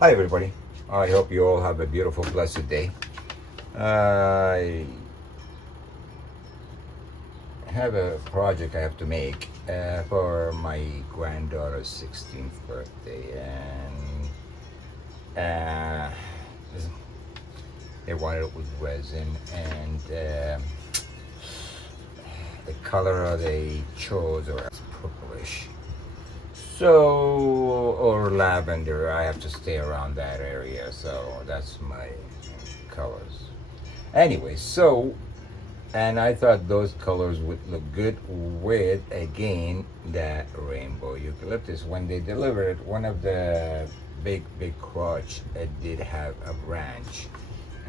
Hi everybody. I hope you all have a beautiful, blessed day. I have a project I have to make for my granddaughter's 16th birthday, and they wanted it with resin, and the color they chose was purplish. So, or lavender. I have to stay around that area, so that's my colors. Anyway, so, and I thought those colors would look good with, again, that rainbow eucalyptus. When they delivered it, one of the big crotch, it did have a branch,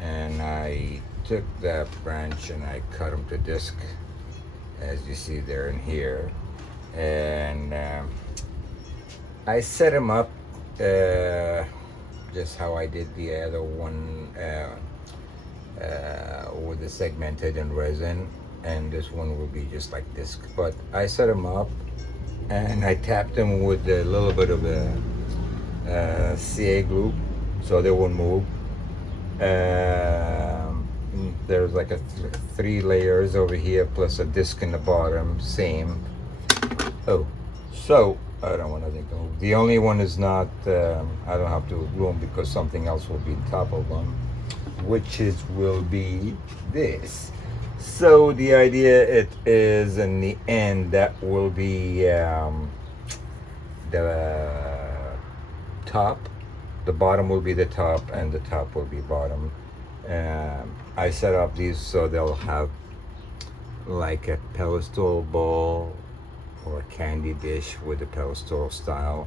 and I took that branch and I cut them to disc, as you see there and here, and I set them up just how I did the other one with the segmented and resin, and this one will be just like this. But I set them up and I tapped them with a little bit of a CA glue so they won't move. There's like a three layers over here plus a disc in the bottom, same. Oh, so I don't want to think of. The only one is not. I don't have to glue them because something else will be on top of them, which will be this. So the idea it is in the end that will be the top. The bottom will be the top, and the top will be bottom. I set up these so they'll have like a pedestal bowl or a candy dish with a pedestal style.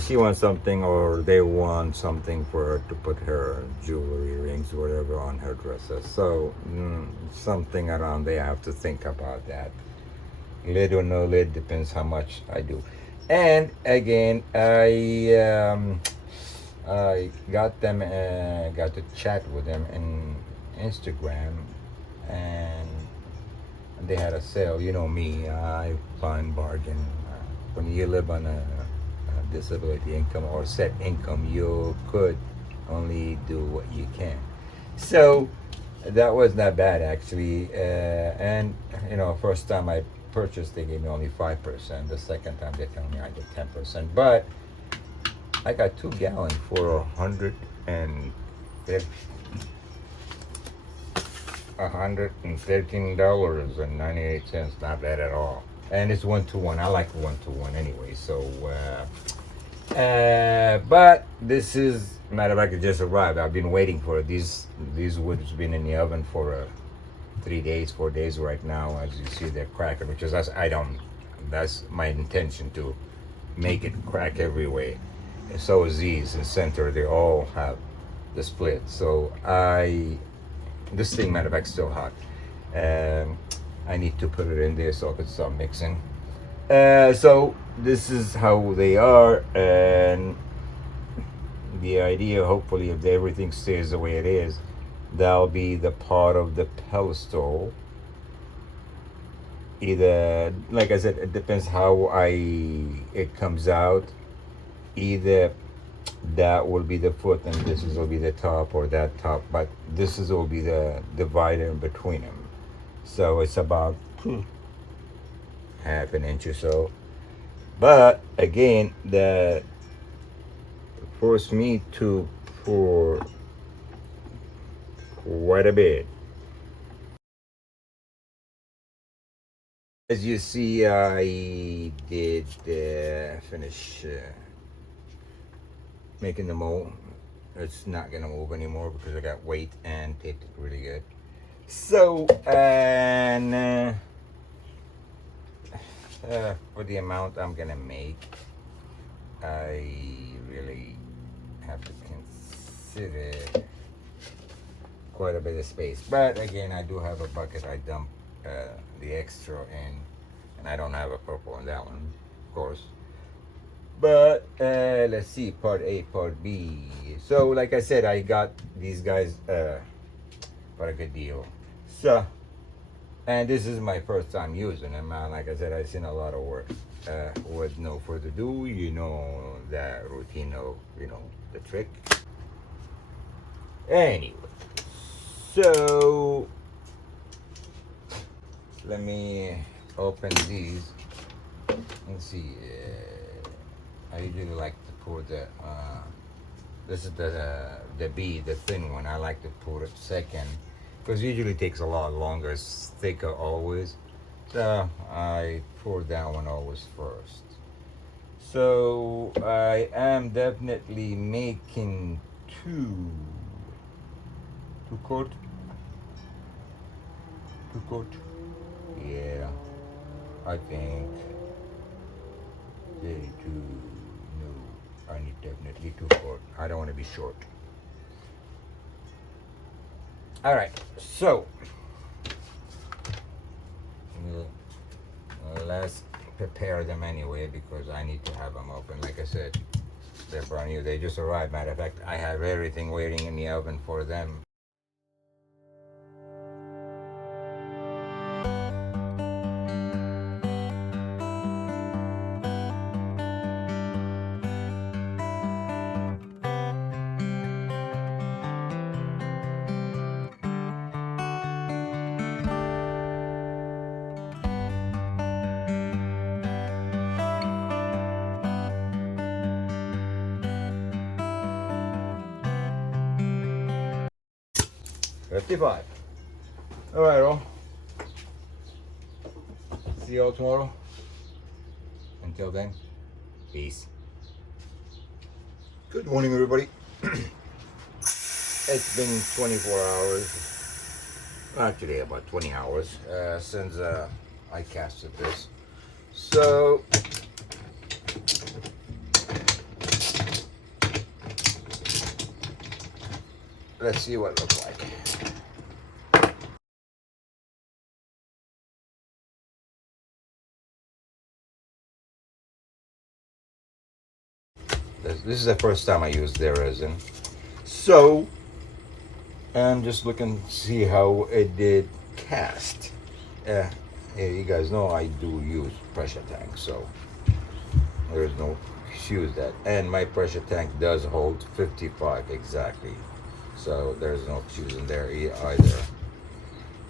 She wants something, or they want something for her to put her jewelry, rings, whatever on her dresses. So something around there. I have to think about that. Lid or no lid, depends how much I do. And again, I got them, got to chat with them in Instagram, and they had a sale. You know me, I find bargain. When you live on a disability income or set income, you could only do what you can. So that was not bad actually. And first time I purchased, they gave me only 5%. The second time they told me I get 10%. But I got 2 gallons for $113.98. Not bad at all. And it's 1-to-1. I like 1-to-1 anyway. So, but this is, matter of fact, it just arrived. I've been waiting for it. These woods been in the oven for 3 days, 4 days right now. As you see, they're cracking, which is that's my intention to make it crack every way. And so is these in center. They all have the split. So this thing, matter of fact, still hot. I need to put it in there so I can start mixing. So this is how they are, and the idea, hopefully, if everything stays the way it is, that'll be the part of the pedestal. Either, like I said, it depends how it comes out. Either that will be the foot and this will be the top, or that top, but this will be the divider in between them. So it's about half an inch or so. But again, that forced me to pour quite a bit. As you see, I did finish making the mold. It's not gonna move anymore because I got weight and taped it really good. So, and for the amount I'm gonna make, I really have to consider quite a bit of space. But again, I do have a bucket I dump the extra in, and I don't have a purple on that one, of course. But let's see, part A, part B. So like I said, I got these guys for a good deal. So, and this is my first time using them. Like I said, I've seen a lot of work. with no further ado, you know the routine of, the trick. Anyway, so let me open these and see. I usually like to pour this is the bead, the thin one. I like to pour it second because usually it takes a lot longer. It's thicker always. So I pour that one always first. So I am definitely making two coat. Yeah, I think 32. No, I need definitely 2 coat. I don't want to be short. All right, so let's prepare them anyway because I need to have them open. Like I said, they're brand new. They just arrived. Matter of fact, I have everything waiting in the oven for them. $55. All right, all. See y'all tomorrow. Until then, peace. Good morning, everybody. It's been 24 hours, actually about 20 hours, since I casted this. So, let's see what it looks like. This is the first time I used their resin. So, I'm just looking to see how it did cast. Yeah, you guys know I do use pressure tank, so there's no excuse that. And my pressure tank does hold 55 exactly. So there's no excuse in there either.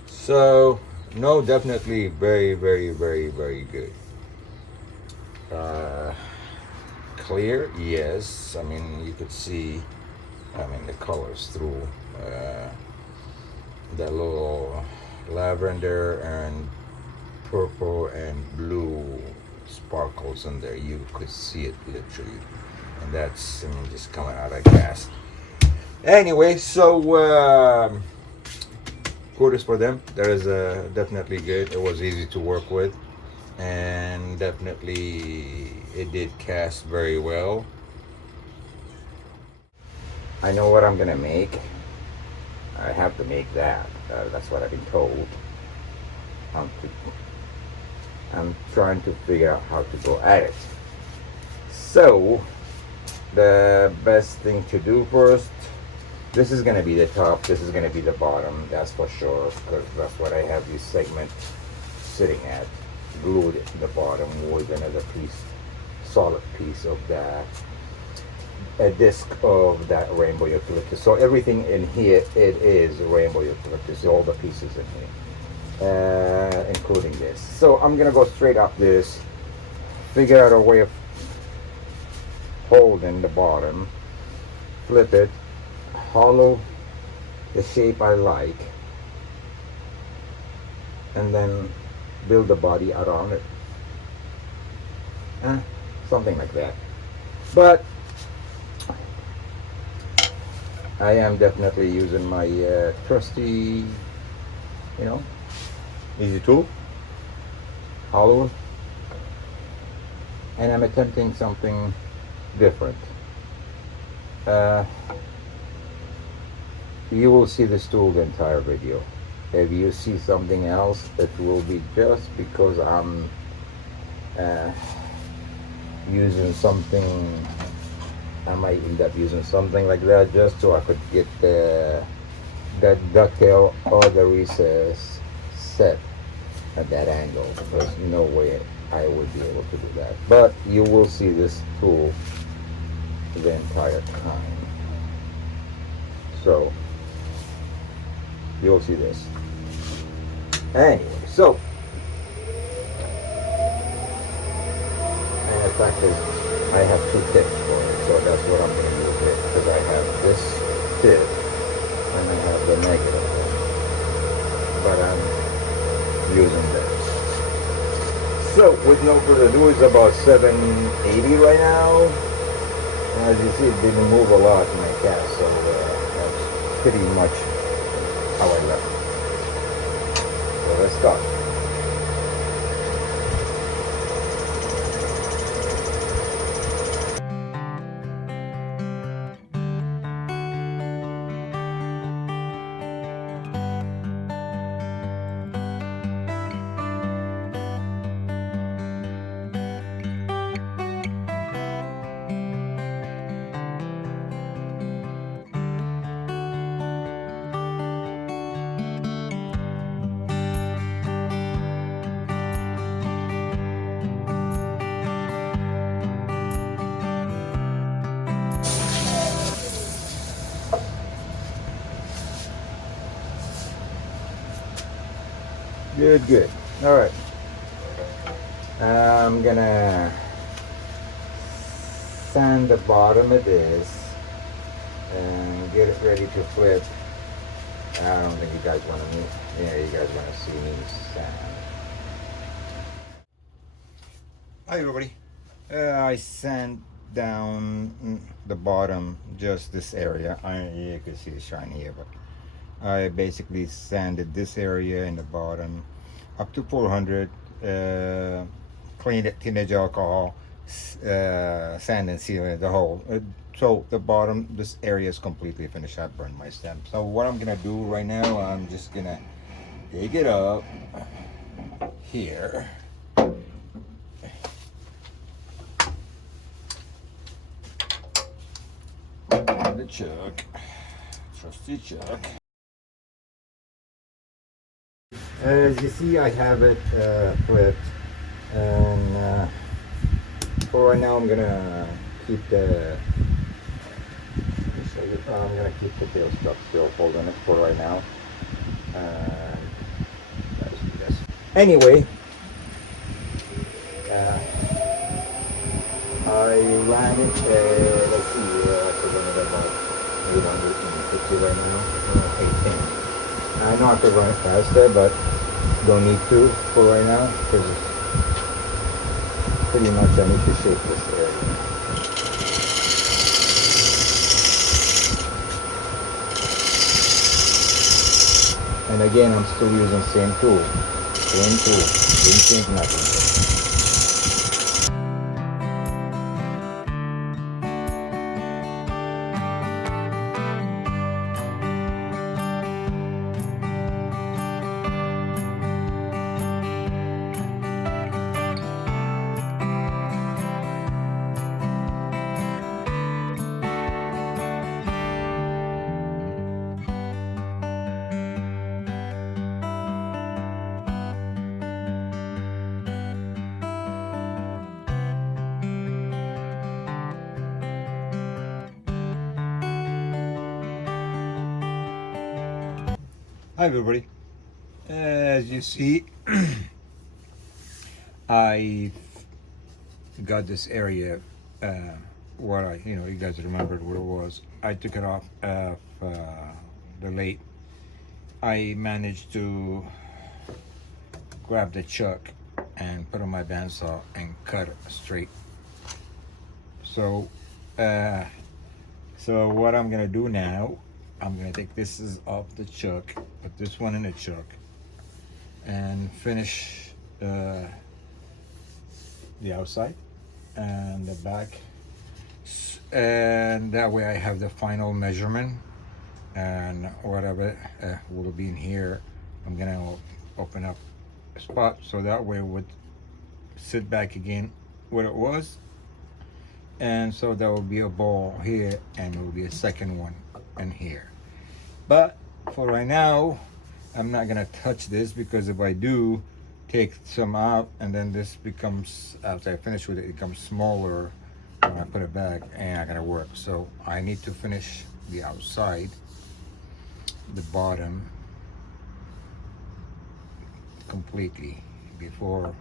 So, no, definitely very, very, very, very good. Clear, yes. I mean, you could see, the colors through that little lavender and purple and blue sparkles in there. You could see it literally, and that's just coming out of gas. Anyway, so quarters for them. That is definitely good. It was easy to work with, and definitely it did cast very well. I know what I'm gonna make. I have to make that. That's what I've been told. I'm trying to figure out how to go at it. So the best thing to do first, this is gonna be the top, this is gonna be the bottom, that's for sure, because that's what I have this segment sitting at, glued at the bottom with another piece, solid piece of that, a disc of that rainbow eucalyptus. So everything in here, it is rainbow eucalyptus, all the pieces in here, including this. So I'm gonna go straight up this, figure out a way of holding the bottom, flip it, hollow the shape I like, and then build the body around it. Something like that. But I am definitely using my trusty, easy tool, hollow, and I'm attempting something different. You will see this tool the entire video. If you see something else, it will be just because I'm using something. I might end up using something like that just so I could get that ducktail or the recess set at that angle. There's no way I would be able to do that. But you will see this tool the entire time. So you'll see this. Anyway, so and in fact I have two tips for it, so that's what I'm going to use here, because I have this tip and I have the negative one, but I'm using this. So with no further ado, it's about 780 right now. As you see, it didn't move a lot in my cast, so that's pretty much how I left it. So let's start. Good, good. All right. I'm gonna sand the bottom of this and get it ready to flip. I don't think you guys want to move. Yeah, you guys want to see me sand. Hi everybody. I sand down the bottom, just this area. You can see it's shiny here, but I basically sanded this area in the bottom up to 400, cleaned it, teenage alcohol, sand and sealant the whole. So the bottom, this area is completely finished. I burned my stem. So what I'm gonna do right now, I'm just gonna dig it up here. On the chuck, trusty chuck. As you see, I have it flipped, and for right now I'm gonna keep the I'm gonna keep the tail stuff still holding it for right now. Let's do this. Anyway, I ran it. Let's see, I run it about 850 right now, 810. I know I could run it faster, but don't need to for right now, because pretty much I need to shape this area. And again, I'm still using same tool, didn't change nothing. Hi everybody. As you see, I got this area where you guys remembered where it was. I took it off of the lathe. I managed to grab the chuck and put on my bandsaw and cut it straight. So what I'm gonna do now, I'm gonna take this off the chuck, put this one in the chuck, and finish the outside and the back, and that way I have the final measurement, and whatever will be in here, I'm gonna open up a spot so that way it would sit back again where it was, and so there will be a ball here and there will be a second one in here. But for right now, I'm not gonna touch this, because if I do, take some out, and then this becomes, after I finish with it, it becomes smaller when I put it back, and I'm gonna work. So I need to finish the outside, the bottom completely before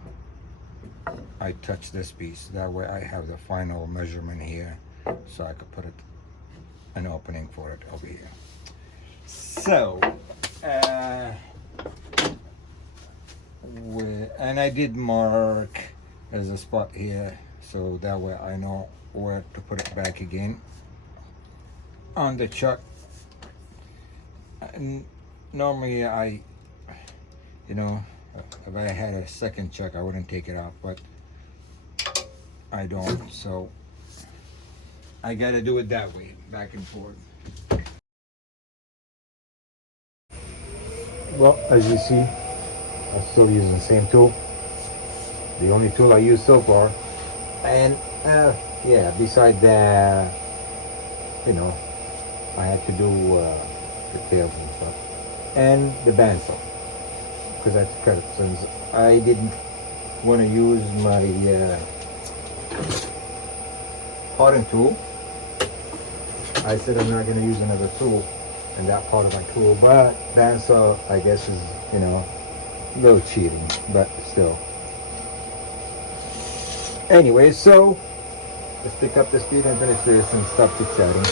I touch this piece. That way I have the final measurement here, so I could put it an opening for it over here. So and I did mark as a spot here, so that way I know where to put it back again on the chuck. And normally I, you know, if I had a second chuck I wouldn't take it out, but I don't, so I gotta do it that way, back and forth. Well, as you see, I'm still using the same tool, the only tool I use so far. And yeah, beside that, you know, I had to do the tails and stuff, and the bandsaw, because that's cut it. Since I didn't want to use my potting tool, I said I'm not going to use another tool in that part of my tool. But bandsaw, I guess, is, you know, a little cheating, but still. Anyway, so let's pick up the speed and finish this and stop chit chatting.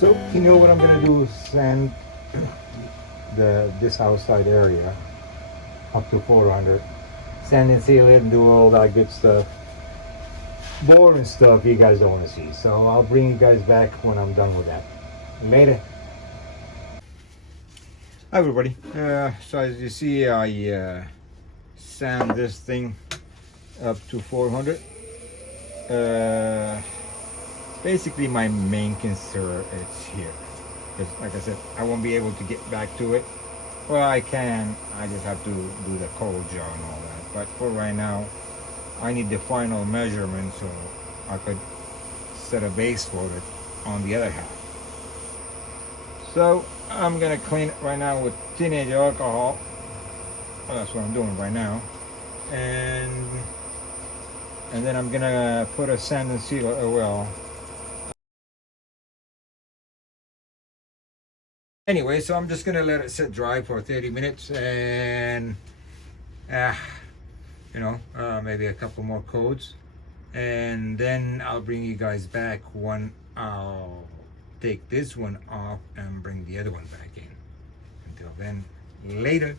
So you know what I'm gonna do is sand this outside area up to 400, sand and seal it and do all that good stuff, boring stuff you guys don't want to see. So I'll bring you guys back when I'm done with that. Later. Hi everybody. So as you see, I sand this thing up to 400. Basically my main concern is here, because like I said, I won't be able to get back to it. Well, I can, I just have to do the cold jaw and all that, but for right now I need the final measurement so I could set a base for it on the other half. So I'm gonna clean it right now with teenage alcohol. Well, that's what I'm doing right now, and then I'm gonna put a sand and seal well. Anyway, so I'm just gonna let it sit dry for 30 minutes and you know, maybe a couple more coats, and then I'll bring you guys back when I'll take this one off and bring the other one back in. Until then, later.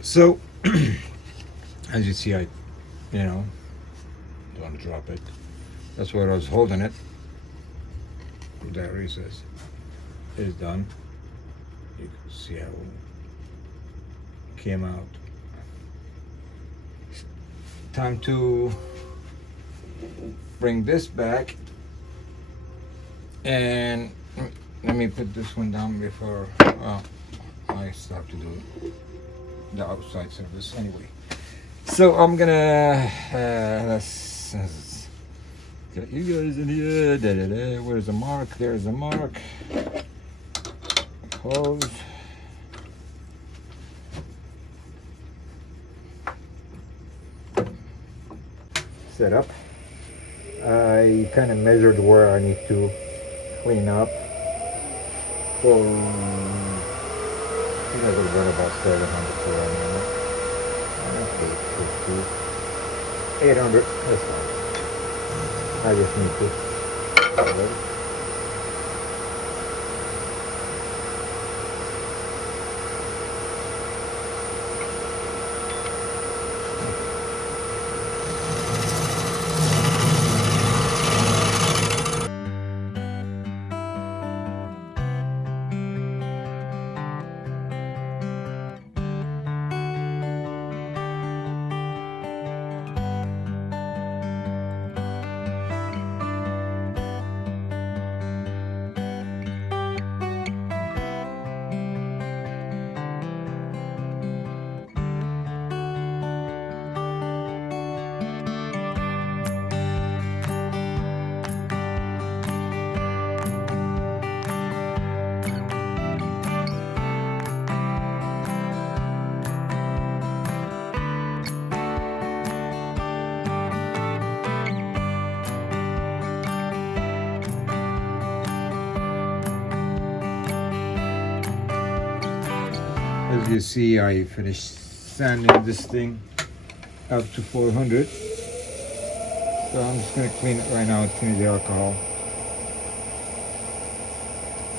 So as you see, I, you know, don't drop it. That's where I was holding it. That recess is done. You can see how it came out. Time to bring this back, and let me put this one down before I start to do the outside surface anyway. So I'm gonna let's get you guys in here. Where's the mark? There's the mark. Close. Set up. I kind of measured where I need to clean up. So I think I will run about 700 for right now. 850, 800. That's fine. I just need to. Alright. As you see, I finished sanding this thing up to 400. So I'm just gonna clean it right now with the alcohol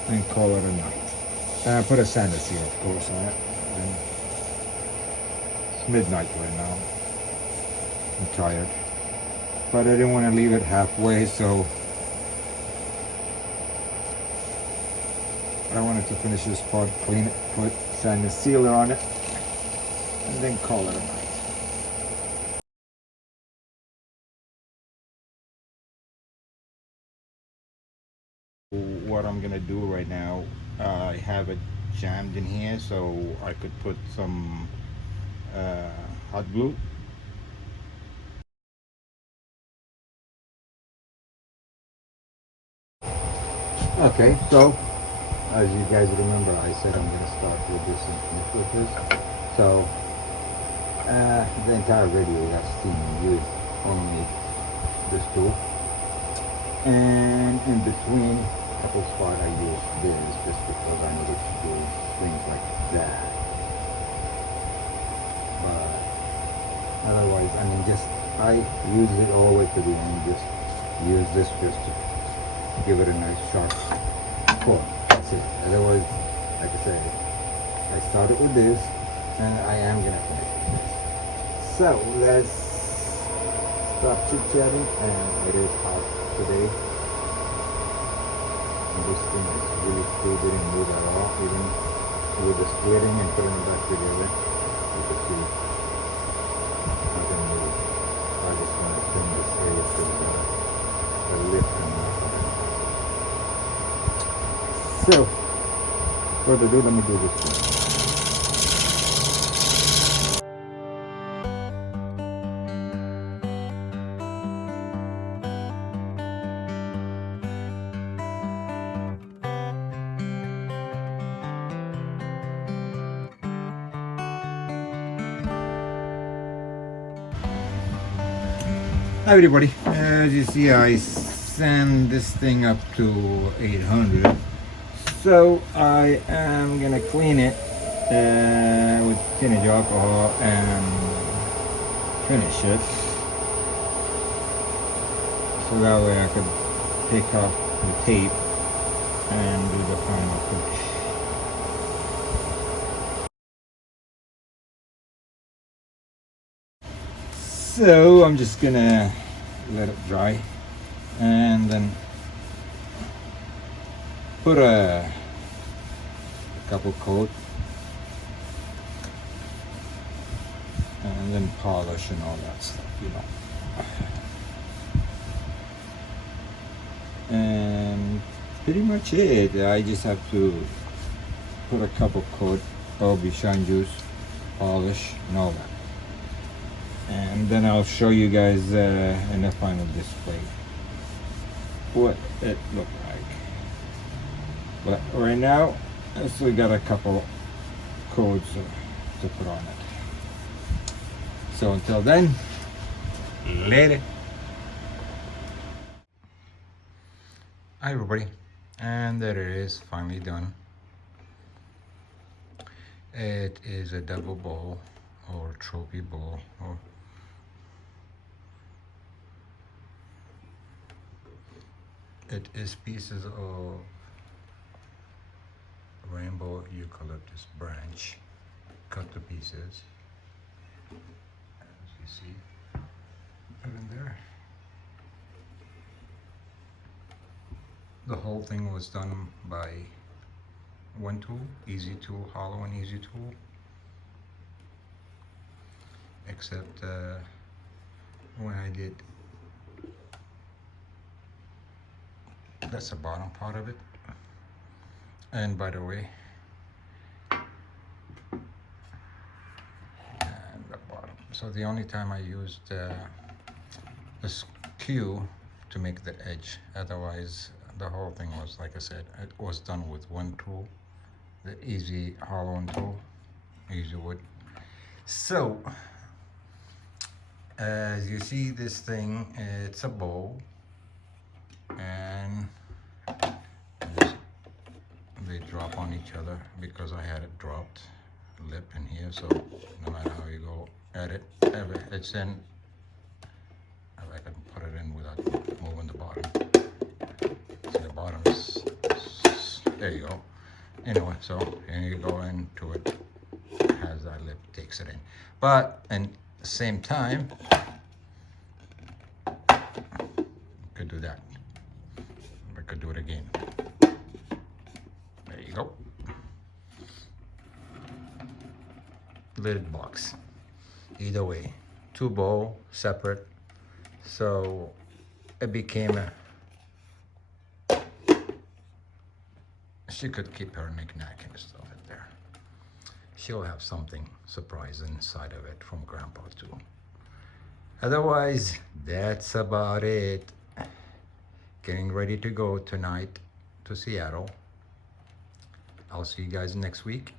and call it a night. And I put a sander seal, of course, on it. And it's midnight right now. I'm tired, but I didn't want to leave it halfway, so I wanted to finish this part, clean it, put sander sealer on it, and then call it a night. What I'm gonna do right now, I have it jammed in here so I could put some hot glue. Okay, so as you guys remember, I said I'm gonna start with this and finish with this. So the entire video you have seen used only this tool, and in between couple spots I used this just because I needed to do things like that. But otherwise, I mean, just I use it all the way to the end. Just use this just to give it a nice sharp pull. That's it. Otherwise, like I said, I started with this, and I am gonna finish with this. So let's stop chit chatting, and it is hot today. This thing is really still didn't move at all, even with the splitting and putting it back together. You can see nothing moved. I just want to trim this area to the lift coming off of it. So, what to do? Let me do this one. Hi everybody, as you see I sand this thing up to 800, so I am gonna clean it with teenage alcohol and finish it, so that way I could take off the tape and do the final finish. So I'm just gonna let it dry and then put a couple coat and then polish and all that stuff, you know. And pretty much it. I just have to put a couple coat of Bichon juice, polish and all that. And then I'll show you guys in the final display what it looked like. But right now, I still got a couple codes to put on it. So until then, later. Hi everybody, and there it is, finally done. It is a double bowl or trophy bowl, or it is pieces of rainbow eucalyptus branch cut to pieces, as you see, put in there. The whole thing was done by one tool, easy tool, hollow and easy tool, except when I did, that's the bottom part of it. And by the way, and the bottom. So the only time I used the SKU to make the edge, otherwise the whole thing was, like I said, it was done with one tool, the easy hollow tool, easy wood. So as you see, this thing, it's a bowl, and they drop on each other because I had it dropped. lip in here, so no matter how you go at it, it's in. If I can put it in without moving the bottom. So the bottom is, there you go. Anyway, so here you go into it, has that lip, takes it in. But at the same time, could do that. I could do it again. There you go. Lid box. Either way, two bowl separate. So it became a, she could keep her knick-knack and stuff in there. She'll have something surprise inside of it from Grandpa too. Otherwise, that's about it. Getting ready to go tonight to Seattle. I'll see you guys next week.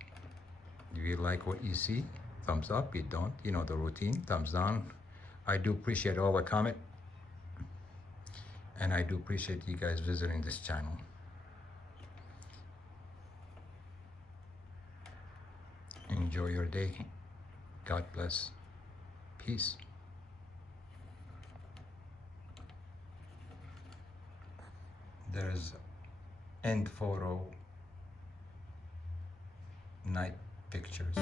If you like what you see, thumbs up. You don't, you know the routine, thumbs down. I do appreciate all the comment. And I do appreciate you guys visiting this channel. Enjoy your day. God bless. Peace. There's end photo, night pictures.